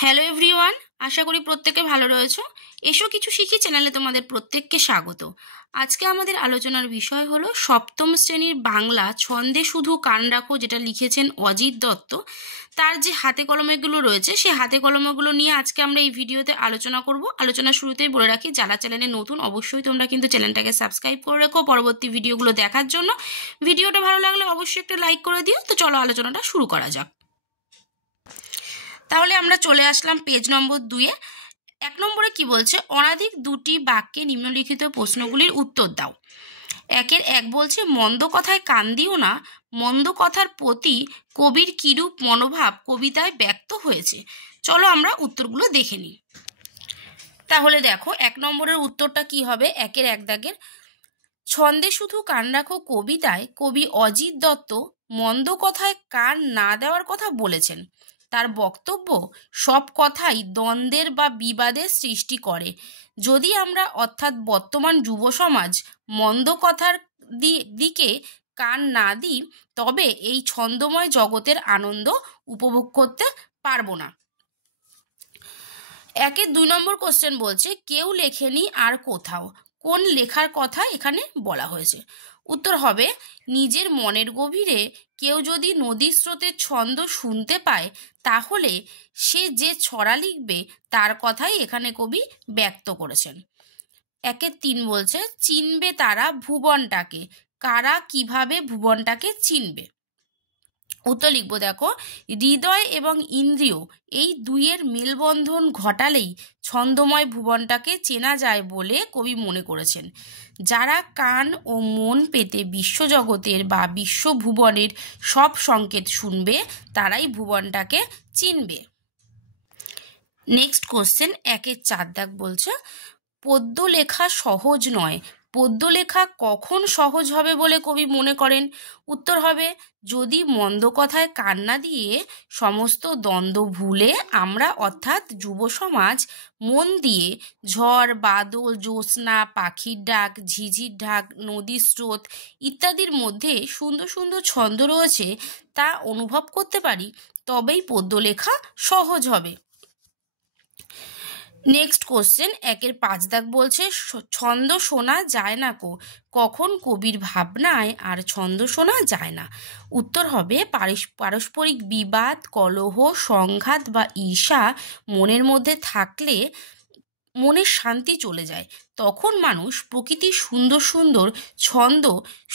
Hello everyone, আশা করি প্রত্যেকে ভালো রয়েছো। এসো কিছু শিখি চ্যানেলে তোমাদের প্রত্যেককে স্বাগত। আজকে আমাদের আলোচনার বিষয় হলো সপ্তম শ্রেণীর বাংলা ছন্দে শুধু কান রাখো, যেটা লিখেছেন অজিত দত্ত। তার যে হাতে কলমেগুলো রয়েছে সেই হাতে কলমগুলো নিয়ে আজকে আমরা এই ভিডিওতে আলোচনা করব। আলোচনা শুরুতেই বলে রাখি, যারা চ্যানেলে নতুন অবশ্যই তোমরা কিন্তু চ্যানেলটাকে সাবস্ক্রাইব করে রেখো পরবর্তী ভিডিওগুলো দেখার জন্য। ভিডিওটা ভালো লাগলে অবশ্যই একটা লাইক করে দিও। তো চলো আলোচনাটা শুরু করা যাক। তাহলে আমরা চলে আসলাম পেজ নম্বর 2-এ। 1 নম্বরে কি বলছে, অনাধিক দুটি বাক্যে নিম্নলিখিত প্রশ্নগুলির উত্তর দাও। 1 বলছে, মন্দ কথায় কান দিও না, মন্দ কথার প্রতি কবির কিরূপ মনোভাব কবিতায় ব্যক্ত হয়েছে। চলো আমরা উত্তরগুলো দেখে নিই। তাহলে দেখো 1 নম্বরের উত্তরটা কি হবে। 1 দাগের ছন্দে শুধু কান রাখো কবিতায় কবি অজিত দত্ত মন্দ কথায় কান না দেওয়ার কথা বলেছেন। তার বক্তব্য সব কথাই দ্বন্দ্বের বা বিবাদের সৃষ্টি করে। যদি আমরা অর্থাৎ বর্তমান যুব সমাজ মন্দ কথার দিকে কান না দিই, তবে এই ছন্দময় জগতের আনন্দ উপভোগ করতে পারবো না। 2 নম্বর কোশ্চেন বলছে, কেউ লেখেনি আর কোথাও। কোন লেখার কথা এখানে বলা হয়েছে? উত্তর হবে, নিজের মনের গভীরে কেউ যদি নদীর স্রোতের ছন্দ শুনতে পায়, তাহলে সে যে ছড়া লিখবে তার কথাই এখানে কবি ব্যক্ত করেছেন। 3 বলছে, চিনবে তারা ভুবনটাকে। কারা কিভাবে ভুবনটাকে চিনবে? উত্তর লিখবো, দেখো, হৃদয় এবং ইন্দ্রিয় এই দুইয়ের মেলবন্ধন ঘটালেই ছন্দময় ভুবনটাকে চেনা যায় বলে কবি মনে করেছেন। যারা কান ও মন পেতে বিশ্বজগতের বা বিশ্বভুবনের সব সংকেত শুনবে, তারাই ভুবনটাকে চিনবে। নেক্সট কোশ্চেন 4 দাগ বলছে, পদ্য লেখা সহজ নয়। পদ্য লেখা কখন সহজ হবে বলে কবি মনে করেন? উত্তর হবে, যদি মন্দ কথায় কান না দিয়ে সমস্ত দ্বন্দ্ব ভুলে আমরা অর্থাৎ যুব সমাজ মন দিয়ে ঝড়, বাদল, জ্যোৎস্না, পাখির ডাক, ঝিঝির ঢাক, নদীর স্রোত ইত্যাদির মধ্যে সুন্দর সুন্দর ছন্দ রয়েছে তা অনুভব করতে পারি, তবেই পদ্য লেখা সহজ হবে। নেক্সট কোশ্চেন 5 দাগ বলছে, ছন্দ শোনা যায় না কখন কবির ভাবনায় আর ছন্দ শোনা যায় না? উত্তর হবে, পারস্পরিক বিবাদ, কলহ, সংঘাত বা ঈর্ষা মনের মধ্যে থাকলে মনের শান্তি চলে যায়। তখন মানুষ প্রকৃতির সুন্দর সুন্দর ছন্দ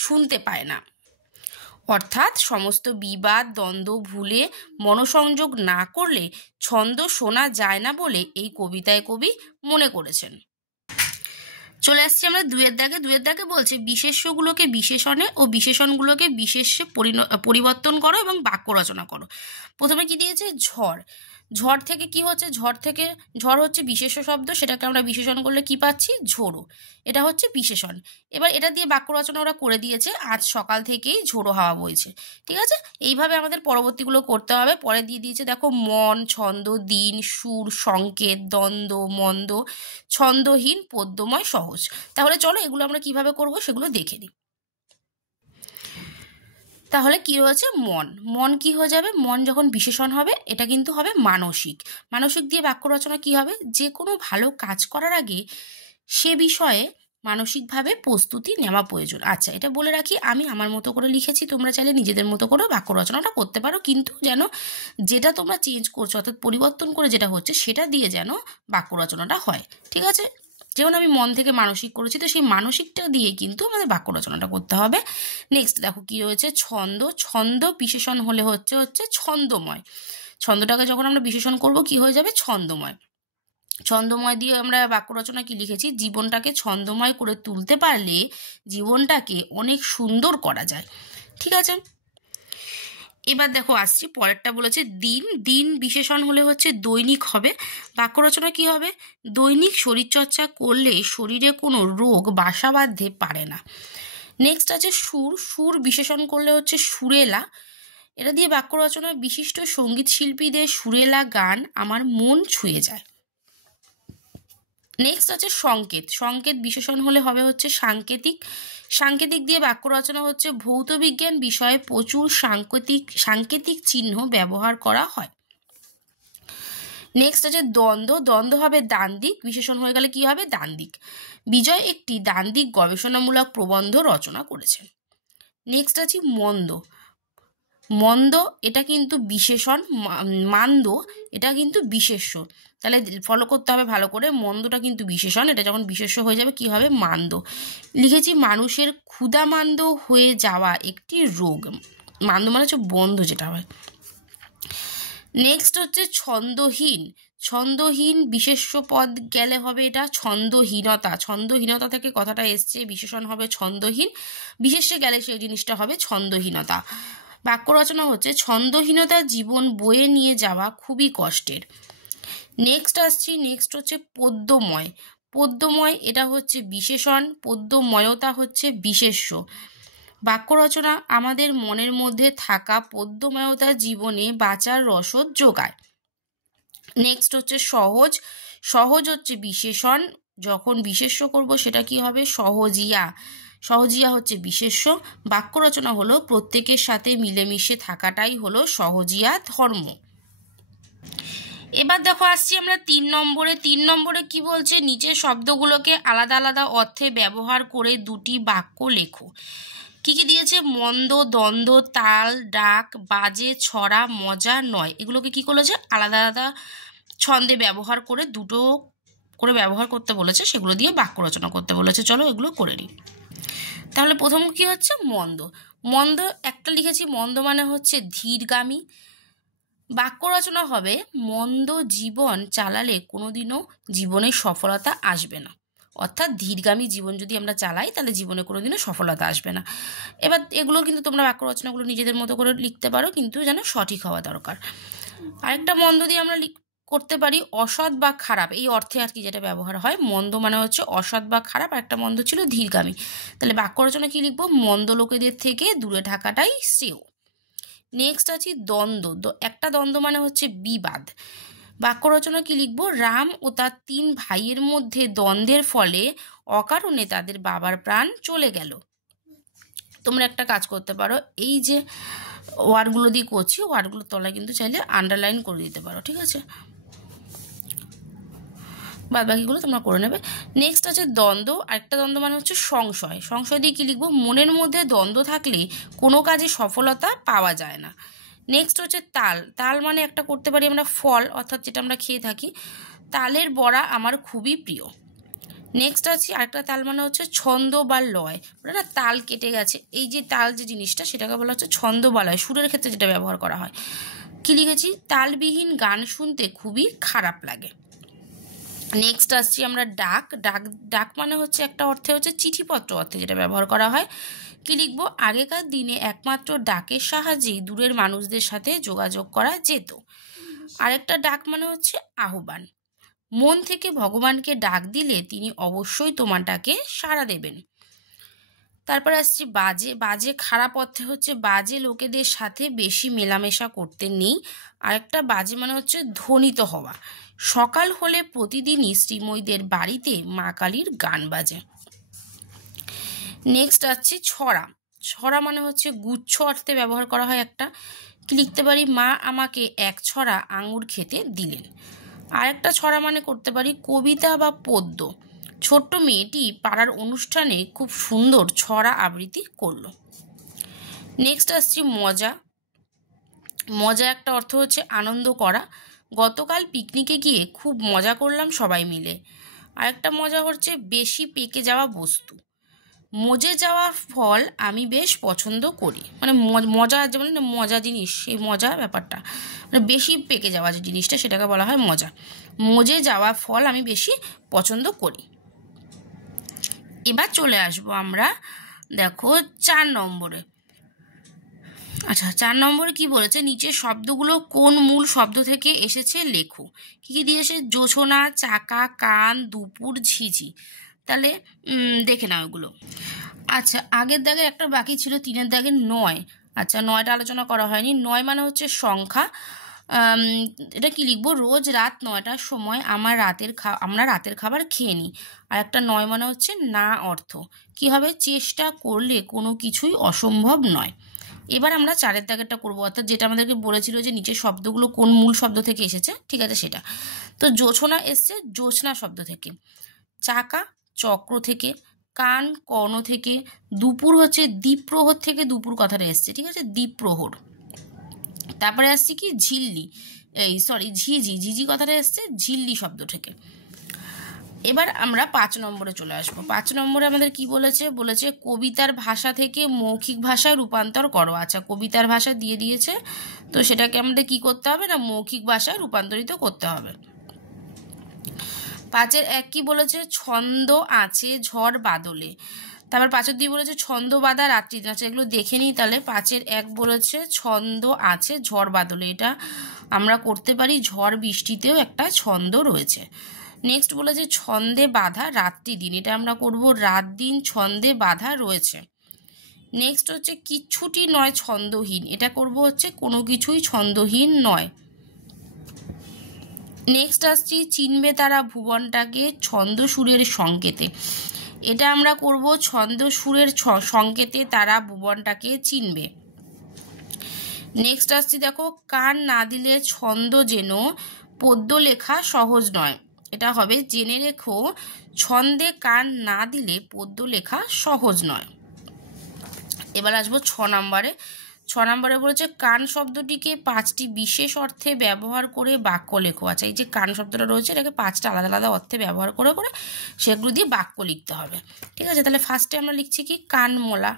শুনতে পায় না। অর্থাৎ সমস্ত বিবাদ দ্বন্দ্ব ভুলে মনোসংযোগ না করলে ছন্দ শোনা যায় না বলে এই কবিতায় কবি মনে করেছেন। চলে আসছি আমরা 2 দাগে বলছে, বিশেষ্যগুলোকে বিশেষণে ও বিশেষণগুলোকে বিশেষ্যে পরিবর্তন করো এবং বাক্য রচনা করো। প্রথমে কি দিয়েছে? ঝড়। ঝড় থেকে কি হচ্ছে? ঝড় হচ্ছে বিশেষ্য শব্দ, সেটাকে আমরা বিশেষণ করলে কি পাচ্ছি? ঝোড়ো। এটা হচ্ছে বিশেষণ। এবার এটা দিয়ে বাক্য রচনা ওরা করে দিয়েছে, আজ সকাল থেকেই ঝোড়ো হাওয়া বইছে। ঠিক আছে, এইভাবে আমাদের পরবর্তীগুলো করতে হবে। পরে দিয়ে দিয়েছে, দেখো, মন, ছন্দ, দিন, সুর, সংকেত, দ্বন্দ্ব, মন্দ, ছন্দহীন, পদ্যময়, সহজ। তাহলে চলো এগুলো আমরা কিভাবে করব সেগুলো দেখে নিই। তাহলে কি হয়েছে? মন কি হয়ে যাবে? মন যখন বিশেষণ হবে, এটা কিন্তু হবে মানসিক। মানসিক দিয়ে বাক্য রচনা কি হবে? যে কোনো ভালো কাজ করার আগে সে বিষয়ে মানসিকভাবে প্রস্তুতি নেওয়া প্রয়োজন। আচ্ছা, এটা বলে রাখি, আমি আমার মতো করে লিখেছি, তোমরা চাইলে নিজেদের মতো করে বাক্য রচনাটা করতে পারো, কিন্তু যেন যেটা তোমরা চেঞ্জ করছো অর্থাৎ পরিবর্তন করে যেটা হচ্ছে সেটা দিয়ে যেন বাক্য রচনাটা হয়। ঠিক আছে, যেমন আমি মন থেকে মানসিক করেছি, তো সেই মানসিকটা দিয়ে কিন্তু আমাদের বাক্য রচনাটা করতে হবে। নেক্সট দেখো কি রয়েছে? ছন্দ বিশেষণ হলে হচ্ছে ছন্দময়। ছন্দটাকে যখন আমরা বিশেষণ করব কি হয়ে যাবে? ছন্দময়। ছন্দময় দিয়ে আমরা বাক্য রচনা কি লিখেছি? জীবনটাকে ছন্দময় করে তুলতে পারলে জীবনটাকে অনেক সুন্দর করা যায়। ঠিক আছে, এবার দেখো আসছি পরেরটা বলেছে দিন বিশেষণ হলে হচ্ছে দৈনিক হবে। বাক্য রচনা কি হবে? দৈনিক শরীরচর্চা করলে শরীরে কোনো রোগ বাসা বাঁধতে পারে না। নেক্সট আছে সুর বিশেষণ করলে হচ্ছে সুরেলা। এটা দিয়ে বাক্য রচনা, বিশিষ্ট সঙ্গীত শিল্পীদের সুরেলা গান আমার মন ছুঁয়ে যায়। নেক্সট আছে সংকেত বিশেষণ হলে হবে হচ্ছে সাংকেতিক দিয়ে বাক্য রচনা হচ্ছে ভৌত বিজ্ঞান বিষয়ে প্রচুর সাংকেতিক চিহ্ন ব্যবহার করা হয়। নেক্সট আছে দ্বন্দ্ব, দ্বন্দ্ব হবে ডান দিক, বিশেষণ হয়ে গেলে কি হবে ডান দিক। বিজয় একটি ডান দিক গবেষণামূলক প্রবন্ধ রচনা করেছেন। নেক্সট আছে মন্দ, মন্দ এটা কিন্তু বিশেষণ, মান্দ এটা কিন্তু বিশেষ্য, তাহলে ফলো করতে হবে ভালো করে, মন্দটা কিন্তু বিশেষণ, এটা যখন বিশেষ্য হয়ে যাবে কি হবে মান্দ। লিখেছি মানুষের ক্ষুধামান্দ হয়ে যাওয়া একটি রোগ, মান্দ মানে হচ্ছে বন্ধ যেটা হয়। নেক্সট হচ্ছে ছন্দহীন, ছন্দহীন বিশেষ্য পদ গেলে হবে এটা ছন্দহীনতা, ছন্দহীনতা থেকে কথাটা এসছে, বিশেষণ হবে ছন্দহীন, বিশেষ্যে গেলে সেই জিনিসটা হবে ছন্দহীনতা। বাক্য রচনা হচ্ছে ছন্দহীনতা জীবন বয়ে নিয়ে যাওয়া খুবই কষ্টের। নেক্সট আসছি, নেক্সট হচ্ছে পদ্যময়, পদ্যময় এটা হচ্ছে বিশেষণ, পদ্যময়তা হচ্ছে বিশেষ্য। বাক্য রচনা আমাদের মনের মধ্যে থাকা পদ্যময়তা জীবনে বাঁচার রসদ যোগায়। নেক্সট হচ্ছে সহজ, সহজ হচ্ছে বিশেষণ, যখন বিশেষ্য করব সেটা কি হবে সহজিয়া, সহজিয়া হচ্ছে বিশেষ্য। বাক্য রচনা হলো প্রত্যেকের সাথে মিলেমিশে থাকাটাই হলো সহজিয়া ধর্ম। এবার দেখো আসছি আমরা 3 নম্বরে। 3 নম্বরে কি বলছে, নিচের শব্দগুলোকে আলাদা আলাদা অর্থে ব্যবহার করে দুটি বাক্য লেখো। কি কি দিয়েছে, মন্দ, দ্বন্দ্ব, তাল, ডাক, বাজে, ছড়া, মজা, নয়, এগুলোকে কি করেছে আলাদা আলাদা ছন্দে ব্যবহার করে দুটো করে ব্যবহার করতে বলেছে, সেগুলো দিয়ে বাক্য রচনা করতে বলেছে। চলো এগুলো করে নিই। তাহলে প্রথম কি হচ্ছে মন্দ, মন্দ একটা লিখেছি, মন্দ মানে হচ্ছে ধীরগামী। বাক্য রচনা হবে মন্দ জীবন চালালে কোনোদিনও জীবনে সফলতা আসবে না, অর্থাৎ ধীরগামী জীবন যদি আমরা চালাই তাহলে জীবনে কোনোদিনও সফলতা আসবে না। এবার এগুলো কিন্তু তোমরা বাক্য রচনাগুলো নিজেদের মতো করে লিখতে পারো, কিন্তু যেন সঠিক হওয়া দরকার। আরেকটা মন্দ দিয়ে আমরা করতে পারি অসৎ বা খারাপ, এই অর্থে আর কি যেটা ব্যবহার হয়, মন্দ মানে হচ্ছে অসৎ বা খারাপ, আর একটা মন্দ ছিল ধীরগামী। তাহলে বাক্য রচনা কি লিখবো, মন্দ লোকেদের থেকে দূরে থাকাটাই শ্রেয়। নেক্সট আছে দ্বন্দ্ব, একটা দ্বন্দ্ব মানে হচ্ছে বিবাদ। বাক্য রচনা কি লিখবো, রাম ও তার 3 ভাইয়ের মধ্যে দ্বন্দ্বের ফলে অকারণে তাদের বাবার প্রাণ চলে গেল। তোমরা একটা কাজ করতে পারো, এই যে ওয়ার্ডগুলো দিয়ে করছি ওয়ার্ডগুলোর তলায় কিন্তু চাইলে আন্ডারলাইন করে দিতে পারো, ঠিক আছে, বাদ বাকিগুলো তোমরা করে নেবে। নেক্সট আছে দ্বন্দ্ব, আরেকটা দ্বন্দ্ব মানে হচ্ছে সংশয়। সংশয় দিয়ে কি লিখবো, মনের মধ্যে দ্বন্দ্ব থাকলে কোনো কাজে সফলতা পাওয়া যায় না। নেক্সট হচ্ছে তাল, তাল মানে একটা করতে পারি আমরা ফল, অর্থাৎ যেটা আমরা খেয়ে থাকি, তালের বড়া আমার খুবই প্রিয়। নেক্সট আছে আরেকটা তাল মানে হচ্ছে ছন্দ বা লয়, না তাল কেটে গেছে, এই যে তাল যে জিনিসটা সেটাকে বলা হচ্ছে ছন্দ বা লয়, সুরের ক্ষেত্রে যেটা ব্যবহার করা হয়। কি লিখেছি, তালবিহীন গান শুনতে খুবই খারাপ লাগে। নেক্সট আসছি আমরা ডাক, ডাক ডাক মানে হচ্ছে একটা অর্থে হচ্ছে চিঠিপত্র অর্থে যেটা ব্যবহার করা হয়। কি লিখবো, আগেকার দিনে একমাত্র ডাকের সাহায্যেই দূরের মানুষদের সাথে যোগাযোগ করা যেত। আরেকটা ডাক মানে হচ্ছে আহ্বান, মন থেকে ভগবানকে ডাক দিলে তিনি অবশ্যই তোমার ডাকে সাড়া দেবেন। তারপরে আসছি বাজে, বাজে খারাপ অর্থে হচ্ছে বাজে লোকেদের সাথে বেশি মেলামেশা করতে নেই। আরেকটা বাজে মানে হচ্ছে ধ্বনিত হওয়া, সকাল হলে প্রতিদিনই শ্রীময়ীদের বাড়িতে মা কালীর গান বাজে। নেক্সট আসছে ছড়া, ছড়া মানে হচ্ছে গুচ্ছ অর্থে ব্যবহার করা হয় একটা। কি লিখতে পারি, মা আমাকে 1 ছড়া আঙুর খেতে দিলেন। আরেকটা ছড়া মানে করতে পারি কবিতা বা পদ্য, ছোট্ট মেয়েটি পাড়ার অনুষ্ঠানে খুব সুন্দর ছড়া আবৃত্তি করলো। নেক্সট আসছি মজা, মজা একটা অর্থ হচ্ছে আনন্দ করা, গতকাল পিকনিকে গিয়ে খুব মজা করলাম সবাই মিলে। আরেকটা মজা হচ্ছে বেশি পেকে যাওয়া বস্তু, মজে যাওয়া ফল আমি বেশ পছন্দ করি, মানে মজা যেমন মজা জিনিস, সেই মজা ব্যাপারটা মানে বেশি পেকে যাওয়া যে জিনিসটা সেটাকে বলা হয় মজা, মজে যাওয়া ফল আমি বেশি পছন্দ করি। এবার চলে আসবো আমরা দেখো 4 নম্বরে। আচ্ছা 4 নম্বরে কি বলেছে, নিচের শব্দগুলো কোন মূল শব্দ থেকে এসেছে লেখো। কি কি দিয়েছে, জোছনা, চাকা, কান, দুপুর, ঝিঝি। তাহলে দেখে নাও এগুলো। আচ্ছা আগের দাগে একটা বাকি ছিল, 3-এর দাগে 9। আচ্ছা 9টা আলোচনা করা হয়নি। 9 মানে হচ্ছে সংখ্যা, এটা কি লিখবো, রোজ রাত 9টার সময় আমরা রাতের খাবার খেয়ে নিই। আর একটা 9 মানে হচ্ছে না অর্থ, কি হবে, চেষ্টা করলে কোনো কিছুই অসম্ভব নয়। এবার আমরা 4 দাগেরটা করবো, অর্থাৎ যেটা আমাদেরকে বলেছিল যে নিচের শব্দগুলো কোন মূল শব্দ থেকে এসেছে, ঠিক আছে সেটা। তো জোছনা এসছে জোছনা শব্দ থেকে, চাকা চক্র থেকে, কান কর্ণ থেকে, দুপুর হচ্ছে দ্বীপ্রহর থেকে দুপুর কথাটা এসছে, ঠিক আছে, দ্বীপ্রহর। তারপরে আসছে কি ঝিল্লি, ঝিঝি, ঝিঝি কথাটা এসছে ঝিল্লি শব্দ থেকে। এবার আমরা 5 নম্বরে চলে আসবো। 5 নম্বরে আমাদের কি বলেছে কবিতার ভাষা থেকে মৌখিক ভাষায় রূপান্তর করো। আচ্ছা, কবিতার ভাষা দিয়ে দিয়েছে, তো সেটাকে আমাদের কি করতে হবে না মৌখিক ভাষায় রূপান্তরিত করতে হবে। 5-এর 1 কি বলেছে, ছন্দ আছে ঝড় বাদলে। তারপর 5-এর 2 বলেছে ছন্দ বাঁধা রাত্রি। আচ্ছা, এগুলো দেখে নিই তাহলে। 5-এর 1 বলেছে ছন্দ আছে ঝড় বাদলে, এটা আমরা করতে পারি, ঝড় বৃষ্টিতেও একটা ছন্দ রয়েছে। নেক্সট বলেছে ছন্দে বাঁধা রাত্রি দিন, এটা আমরা করব রাত দিন ছন্দে বাঁধা রয়েছে। নেক্সট হচ্ছে কিচ্ছুটি নয় ছন্দহীন, এটা করব হচ্ছে কোনো কিছুই ছন্দহীন নয়। নেক্সট আসছি চিনবে তারা ভুবনটাকে ছন্দ সুরের সংকেতে, এটা আমরা করব ছন্দ সুরের সংকেতে তারা ভুবনটাকে চিনবে। নেক্সট আসছি দেখো কান না দিলে ছন্দ যেন পদ্য লেখা সহজ নয়, এটা হবে জেনে রেখো ছন্দে কান না দিলে পদ্য লেখা সহজ নয়। এবার আসবো 6 নম্বরে। 6 নম্বরে বলেছে কান শব্দটিকে 5টি বিশেষ অর্থে ব্যবহার করে বাক্য লেখো। আচ্ছা, এই যে কান শব্দটা রয়েছে এটাকে 5টা আলাদা আলাদা অর্থে ব্যবহার করে করে সেগুলো দিয়ে বাক্য লিখতে হবে, ঠিক আছে। তাহলে ফার্স্টে আমরা লিখছি কি কানমোলা,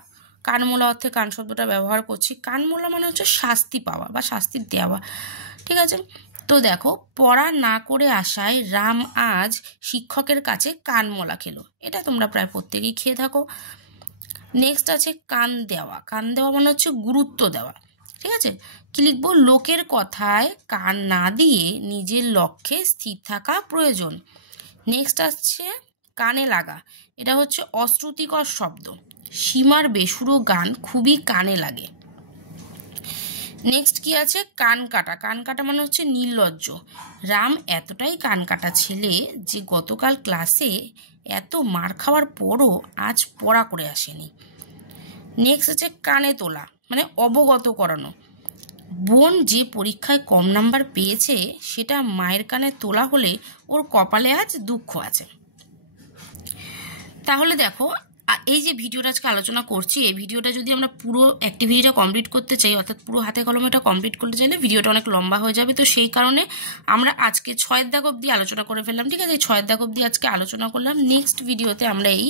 কানমোলা অর্থে কান শব্দটা ব্যবহার করছি। কানমোলা মানে হচ্ছে শাস্তি পাওয়া বা শাস্তি দেওয়া, ঠিক আছে। তো দেখো পড়া না করে আসায় রাম আজ শিক্ষকের কাছে কানমোলা খেলো, এটা তোমরা প্রায় প্রত্যেকেই খেয়ে থাকো। নেক্সট আছে কান দেওয়া, কান দেওয়া মানে হচ্ছে গুরুত্ব দেওয়া, ঠিক আছে। কি লিখবো, লোকের কথায় কান না দিয়ে নিজের লক্ষ্যে স্থির থাকা প্রয়োজন। নেক্সট আসছে কানে লাগা, এটা হচ্ছে অশ্রুতিকর শব্দ, সীমার বেসুরো গান খুবই কানে লাগে। নেক্সট কি আছে কান কাটা, কান কাটা মানে হচ্ছে নির্লজ্জ, রাম এতটাই কান কাটা ছেলে যে গতকাল ক্লাসে এত মার খাওয়ার পরও আজ পড়া করে আসেনি। নেক্সট আছে কানে তোলা মানে অবগত করানো, বোন যে পরীক্ষায় কম নাম্বার পেয়েছে সেটা মায়ের কানে তোলা হলে ওর কপালে আজ দুঃখ আছে। তাহলে দেখো এই যে ভিডিওটা আজকে আলোচনা করছি, এই ভিডিওটা যদি আমরা পুরো অ্যাক্টিভিটিটা কমপ্লিট করতে চাই, অর্থাৎ পুরো হাতে কলমে এটা কমপ্লিট করতে চাইলে ভিডিওটা অনেক লম্বা হয়ে যাবে। তো সেই কারণে আমরা আজকে 6 দাগ অবধি আলোচনা করে ফেললাম, ঠিক আছে। এই 6 দাগ অবধি আজকে আলোচনা করলাম। নেক্সট ভিডিওতে আমরা এই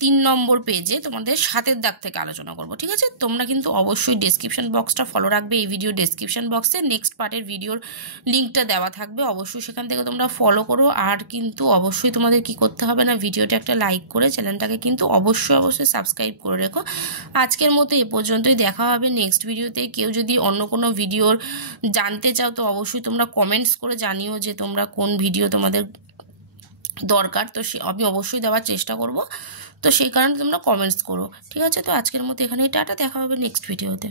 3 নম্বর পেজে তোমাদের 7 দাগ থেকে আলোচনা করব, ঠিক আছে। তোমরা কিন্তু অবশ্যই ডেসক্রিপশন বক্সটা ফলো রাখবে, এই ভিডিও ডেসক্রিপশন বক্সে নেক্সট পার্টের ভিডিওর লিঙ্কটা দেওয়া থাকবে, অবশ্যই সেখান থেকে তোমরা ফলো করো। আর কিন্তু অবশ্যই তোমাদের কি করতে হবে না, ভিডিওটা একটা লাইক করে চ্যানেলটাকে কিন্তু অবশ্যই সাবস্ক্রাইব করে রেখো। আজকের মতো এ পর্যন্তই, দেখা হবে নেক্সট ভিডিওতে। কেউ যদি অন্য কোনো ভিডিওর জানতে চাও তো অবশ্যই তোমরা কমেন্টস করে জানিও যে তোমরা কোন ভিডিও তোমাদের দরকার, তো আমি অবশ্যই দেওয়ার চেষ্টা করব। তো সেই কারণে তোমরা কমেন্টস করো, ঠিক আছে। তো আজকের মতো এখানেই টাটা, দেখা হবে নেক্সট ভিডিওতে।